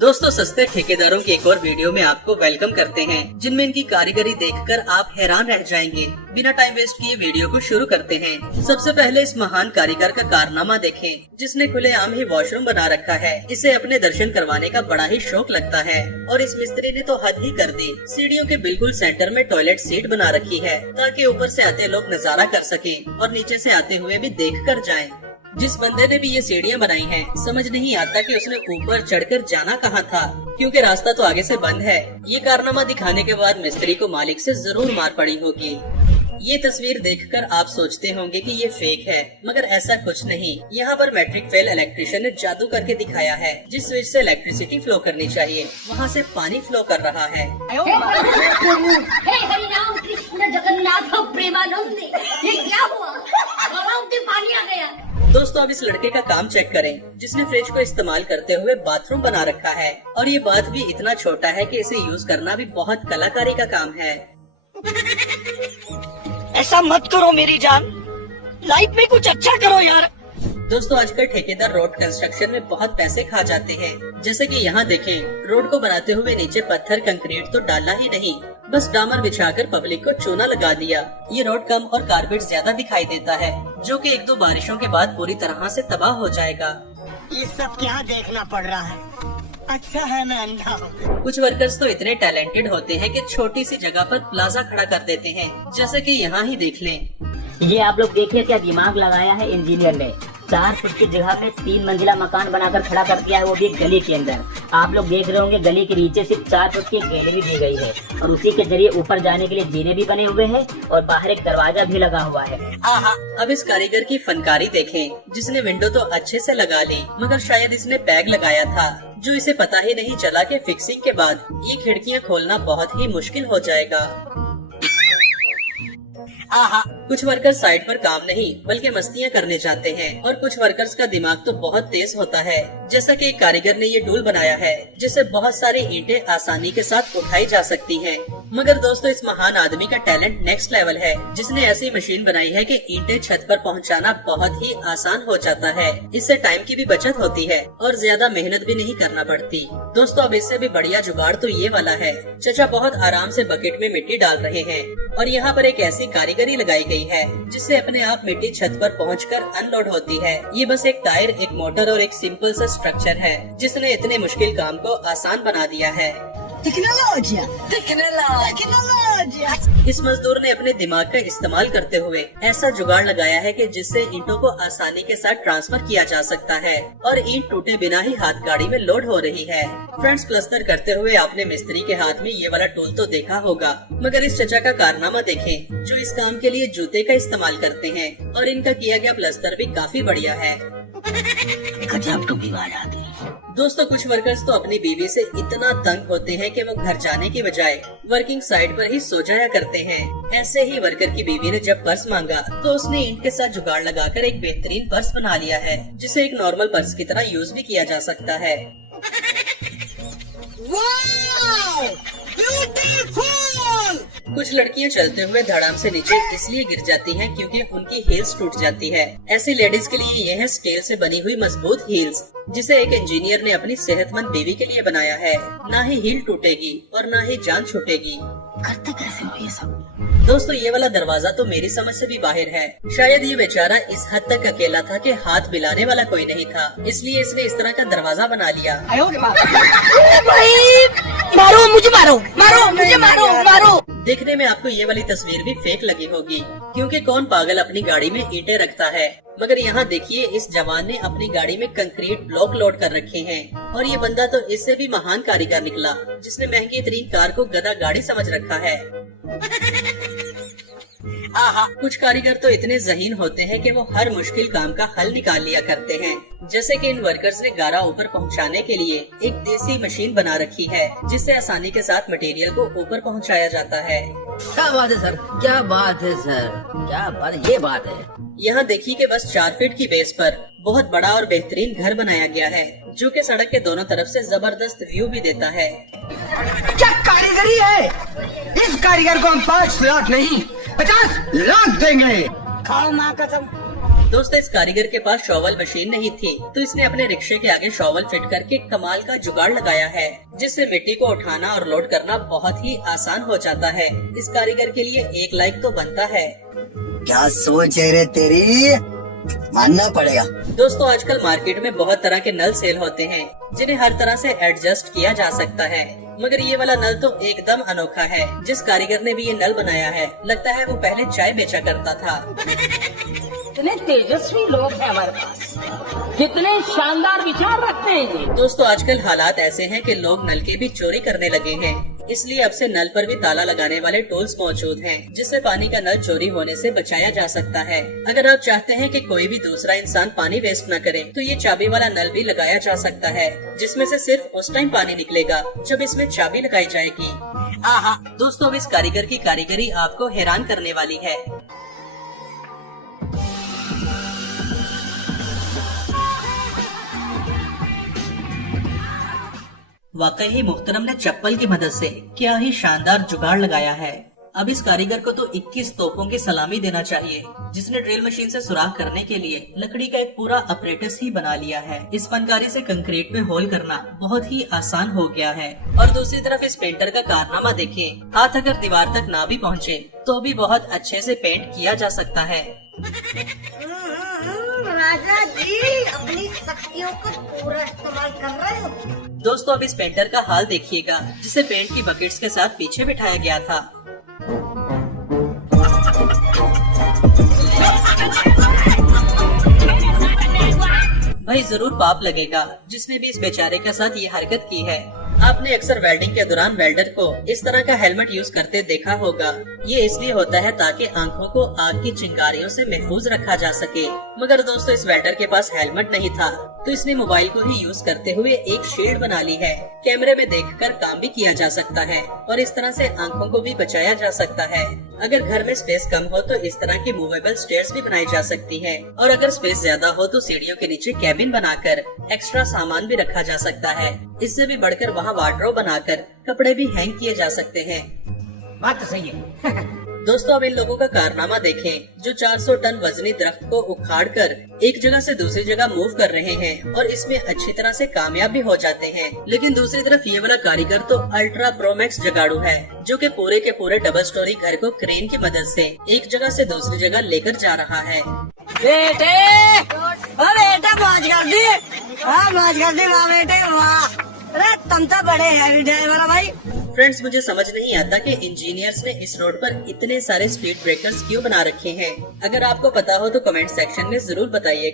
दोस्तों सस्ते ठेकेदारों की एक और वीडियो में आपको वेलकम करते हैं, जिनमें इनकी कारीगरी देखकर आप हैरान रह जाएंगे। बिना टाइम वेस्ट किए वीडियो को शुरू करते हैं। सबसे पहले इस महान कारीगर का कारनामा देखें, जिसने खुलेआम ही वॉशरूम बना रखा है। इसे अपने दर्शन करवाने का बड़ा ही शौक लगता है और इस मिस्त्री ने तो हद ही कर दी। सीढ़ियों के बिल्कुल सेंटर में टॉयलेट सीट बना रखी है, ताकि ऊपर से आते लोग नजारा कर सकें और नीचे से आते हुए भी देख कर जाएं। जिस बंदे ने भी ये सीढ़ियाँ बनाई हैं, समझ नहीं आता कि उसने ऊपर चढ़कर जाना कहाँ था, क्योंकि रास्ता तो आगे से बंद है। ये कारनामा दिखाने के बाद मिस्त्री को मालिक से जरूर मार पड़ी होगी। ये तस्वीर देखकर आप सोचते होंगे कि ये फेक है, मगर ऐसा कुछ नहीं। यहाँ पर मैट्रिक फेल इलेक्ट्रिशियन ने जादू करके दिखाया है। जिस स्विच से इलेक्ट्रिसिटी फ्लो करनी चाहिए, वहाँ से पानी फ्लो कर रहा है। हरिनाम कृष्ण जगन्नाथ प्रेमानंद, ये क्या हुआ? पानी आ गया। दोस्तों अब इस लड़के का काम चेक करें, जिसने फ्रिज को इस्तेमाल करते हुए बाथरूम बना रखा है। और ये बात भी इतना छोटा है कि इसे यूज करना भी बहुत कलाकारी का काम है। ऐसा मत करो मेरी जान, लाइफ में कुछ अच्छा करो यार। दोस्तों आजकल ठेकेदार रोड कंस्ट्रक्शन में बहुत पैसे खा जाते हैं। जैसे कि यहाँ देखें, रोड को बनाते हुए नीचे पत्थर कंक्रीट तो डाला ही नहीं, बस डामर बिछाकर पब्लिक को चूना लगा दिया। ये रोड कम और कारपेट ज्यादा दिखाई देता है, जो कि एक दो बारिशों के बाद पूरी तरह से तबाह हो जाएगा। ये सब क्या देखना पड़ रहा है? अच्छा है मैं अंधा हूँ। कुछ वर्कर्स तो इतने टैलेंटेड होते हैं कि छोटी सी जगह पर प्लाजा खड़ा कर देते हैं, जैसे कि यहाँ ही देख लें। ये आप लोग देखिए क्या दिमाग लगाया है इंजीनियर ने। 4 फुट की जगह पे 3 मंजिला मकान बनाकर खड़ा कर दिया है, वो भी एक गली के अंदर। आप लोग देख रहे होंगे गली के नीचे सिर्फ 4 फुट की गैलरी दी गई है और उसी के जरिए ऊपर जाने के लिए जीने भी बने हुए हैं और बाहर एक दरवाजा भी लगा हुआ है। अब इस कारीगर की फनकारी देखें, जिसने विंडो तो अच्छे से लगा ली, मगर शायद इसने पैग लगाया था, जो इसे पता ही नहीं चला कि फिक्सिंग के बाद ये खिड़कियाँ खोलना बहुत ही मुश्किल हो जाएगा। कुछ वर्कर्स साइड पर काम नहीं बल्कि मस्तियाँ करने जाते हैं और कुछ वर्कर्स का दिमाग तो बहुत तेज होता है। जैसा कि एक कारीगर ने ये टूल बनाया है, जिससे बहुत सारी ईंटें आसानी के साथ उठाई जा सकती हैं। मगर दोस्तों इस महान आदमी का टैलेंट नेक्स्ट लेवल है, जिसने ऐसी मशीन बनाई है कि ईंटें छत पर पहुंचाना बहुत ही आसान हो जाता है। इससे टाइम की भी बचत होती है और ज्यादा मेहनत भी नहीं करना पड़ती। दोस्तों अब इससे भी बढ़िया जुगाड़ तो ये वाला है। चचा बहुत आराम से बकेट में मिट्टी डाल रहे हैं और यहाँ पर एक ऐसी कारीगरी लगाई गई है, जिससे अपने आप मिट्टी छत पर पहुंचकर अनलोड होती है। ये बस एक टायर, एक मोटर और एक सिंपल सा स्ट्रक्चर है, जिसने इतने मुश्किल काम को आसान बना दिया है। टेक्नोलॉजिया। इस मजदूर ने अपने दिमाग का इस्तेमाल करते हुए ऐसा जुगाड़ लगाया है कि जिससे ईंटों को आसानी के साथ ट्रांसफर किया जा सकता है और ईंट टूटे बिना ही हाथ गाड़ी में लोड हो रही है। फ्रेंड्स प्लस्तर करते हुए आपने मिस्त्री के हाथ में ये वाला टूल तो देखा होगा, मगर इस चचा का कारनामा देखें, जो इस काम के लिए जूते का इस्तेमाल करते हैं और इनका किया गया प्लस्तर भी काफी बढ़िया है। गजब टूपी बाज आती है। दोस्तों कुछ वर्कर्स तो अपनी बीवी से इतना तंग होते हैं कि वो घर जाने की बजाय वर्किंग साइट पर ही सो जाया करते हैं। ऐसे ही वर्कर की बीवी ने जब पर्स मांगा तो उसने ईंट के साथ जुगाड़ लगाकर एक बेहतरीन पर्स बना लिया है, जिसे एक नॉर्मल पर्स की तरह यूज भी किया जा सकता है। कुछ लड़कियां चलते हुए धड़ाम से नीचे इसलिए गिर जाती हैं क्योंकि उनकी हील्स टूट जाती है। ऐसी लेडीज के लिए ये है स्टील से बनी हुई मजबूत हील्स, जिसे एक इंजीनियर ने अपनी सेहतमंद बीवी के लिए बनाया है। ना ही हील टूटेगी और ना ही जान छूटेगी। करते कैसे हो ये सब? दोस्तों ये वाला दरवाजा तो मेरी समझ से भी बाहर है। शायद ये बेचारा इस हद तक अकेला था कि हाथ मिलाने वाला कोई नहीं था, इसलिए इसने इस तरह का दरवाजा बना लिया। मारो मुझे, मारो मारो मुझे, मारो मारो। देखने में आपको ये वाली तस्वीर भी फेक लगी होगी, क्योंकि कौन पागल अपनी गाड़ी में ईंटें रखता है। मगर यहाँ देखिए, इस जवान ने अपनी गाड़ी में कंक्रीट ब्लॉक लोड कर रखे हैं और ये बंदा तो इससे भी महान कारीगर निकला, जिसने महंगी तरीन कार को गधा गाड़ी समझ रखा है। कुछ कारीगर तो इतने ज़हीन होते हैं कि वो हर मुश्किल काम का हल निकाल लिया करते हैं। जैसे कि इन वर्कर्स ने गारा ऊपर पहुंचाने के लिए एक देसी मशीन बना रखी है, जिससे आसानी के साथ मटेरियल को ऊपर पहुंचाया जाता है। क्या बात है सर, क्या बात है सर, क्या बात, ये बात है। यहाँ देखिए कि बस 4 फीट की बेस पर बहुत बड़ा और बेहतरीन घर बनाया गया है, जो कि सड़क के दोनों तरफ से जबरदस्त व्यू भी देता है। क्या कारीगरी है? इस कारीगर को हम 5 लाख नहीं 50 लाख देंगे। खाओ माँ कसम। दोस्तों इस कारीगर के पास शॉवल मशीन नहीं थी, तो इसने अपने रिक्शे के आगे शॉवल फिट करके कमाल का जुगाड़ लगाया है, जिससे मिट्टी को उठाना और लोड करना बहुत ही आसान हो जाता है। इस कारीगर के लिए 1 लाइक तो बनता है। क्या सोच है रे तेरी, मानना पड़ेगा। दोस्तों आजकल मार्केट में बहुत तरह के नल सेल होते हैं, जिन्हें हर तरह से एडजस्ट किया जा सकता है, मगर ये वाला नल तो एकदम अनोखा है। जिस कारीगर ने भी ये नल बनाया है, लगता है वो पहले चाय बेचा करता था। कितने तेजस्वी लोग हैं हमारे पास, कितने शानदार विचार रखते हैं ये। दोस्तों आजकल हालात ऐसे हैं कि लोग नल की भी चोरी करने लगे हैं, इसलिए अब से नल पर भी ताला लगाने वाले टूल्स मौजूद हैं, जिससे पानी का नल चोरी होने से बचाया जा सकता है। अगर आप चाहते हैं कि कोई भी दूसरा इंसान पानी वेस्ट न करे, तो ये चाबी वाला नल भी लगाया जा सकता है, जिसमें से सिर्फ उस टाइम पानी निकलेगा जब इसमें चाबी लगाई जाएगी। आहा, दोस्तों अब इस कारीगर की कारीगरी आपको हैरान करने वाली है। वाकई मुख्तरम ने चप्पल की मदद से क्या ही शानदार जुगाड़ लगाया है। अब इस कारीगर को तो 21 तोपों की सलामी देना चाहिए, जिसने ड्रिल मशीन से सुराख करने के लिए लकड़ी का एक पूरा अपरेटस ही बना लिया है। इस फनकारी से कंक्रीट में होल करना बहुत ही आसान हो गया है। और दूसरी तरफ इस पेंटर का कारनामा देखें, हाथ अगर दीवार तक ना भी पहुँचे तो भी बहुत अच्छे से पेंट किया जा सकता है। राजा जी अपनी शक्तियों का पूरा इस्तेमाल कर रहे हो। दोस्तों अब इस पेंटर का हाल देखिएगा, जिसे पेंट की बकेट्स के साथ पीछे बिठाया गया था। भाई जरूर पाप लगेगा जिसने भी इस बेचारे के साथ ये हरकत की है। आपने अक्सर वेल्डिंग के दौरान वेल्डर को इस तरह का हेलमेट यूज करते देखा होगा। ये इसलिए होता है ताकि आंखों को आग की चिंगारियों से महफूज रखा जा सके। मगर दोस्तों इस वेल्डर के पास हेलमेट नहीं था, तो इसने मोबाइल को ही यूज करते हुए एक शेड बना ली है। कैमरे में देखकर काम भी किया जा सकता है और इस तरह से आंखों को भी बचाया जा सकता है। अगर घर में स्पेस कम हो तो इस तरह की मूवेबल स्टेयर्स भी बनाई जा सकती है, और अगर स्पेस ज्यादा हो तो सीढ़ियों के नीचे कैबिन बनाकर एक्स्ट्रा सामान भी रखा जा सकता है। इससे भी बढ़कर वहाँ वार्डरोब बनाकर कपड़े भी हैंग किए जा सकते हैं। बात तो सही है। दोस्तों अब इन लोगों का कारनामा देखें, जो 400 टन वजनी दरख्त को उखाड़कर एक जगह से दूसरी जगह मूव कर रहे हैं और इसमें अच्छी तरह से कामयाब भी हो जाते हैं। लेकिन दूसरी तरफ ये वाला कारीगर तो अल्ट्रा प्रोमैक्स जगाड़ू है, जो कि पूरे के पूरे डबल स्टोरी घर को क्रेन की मदद से एक जगह से दूसरी जगह लेकर जा रहा है। बेटे बेटा मौज कर दी, हाँ मौज कर दी वाह बेटे वाह। अरे तुम तो बड़े हैवी ड्राइवर भाई। फ्रेंड्स मुझे समझ नहीं आता कि इंजीनियर्स ने इस रोड पर इतने सारे स्पीड ब्रेकर्स क्यों बना रखे हैं। अगर आपको पता हो तो कमेंट सेक्शन में जरूर बताइए।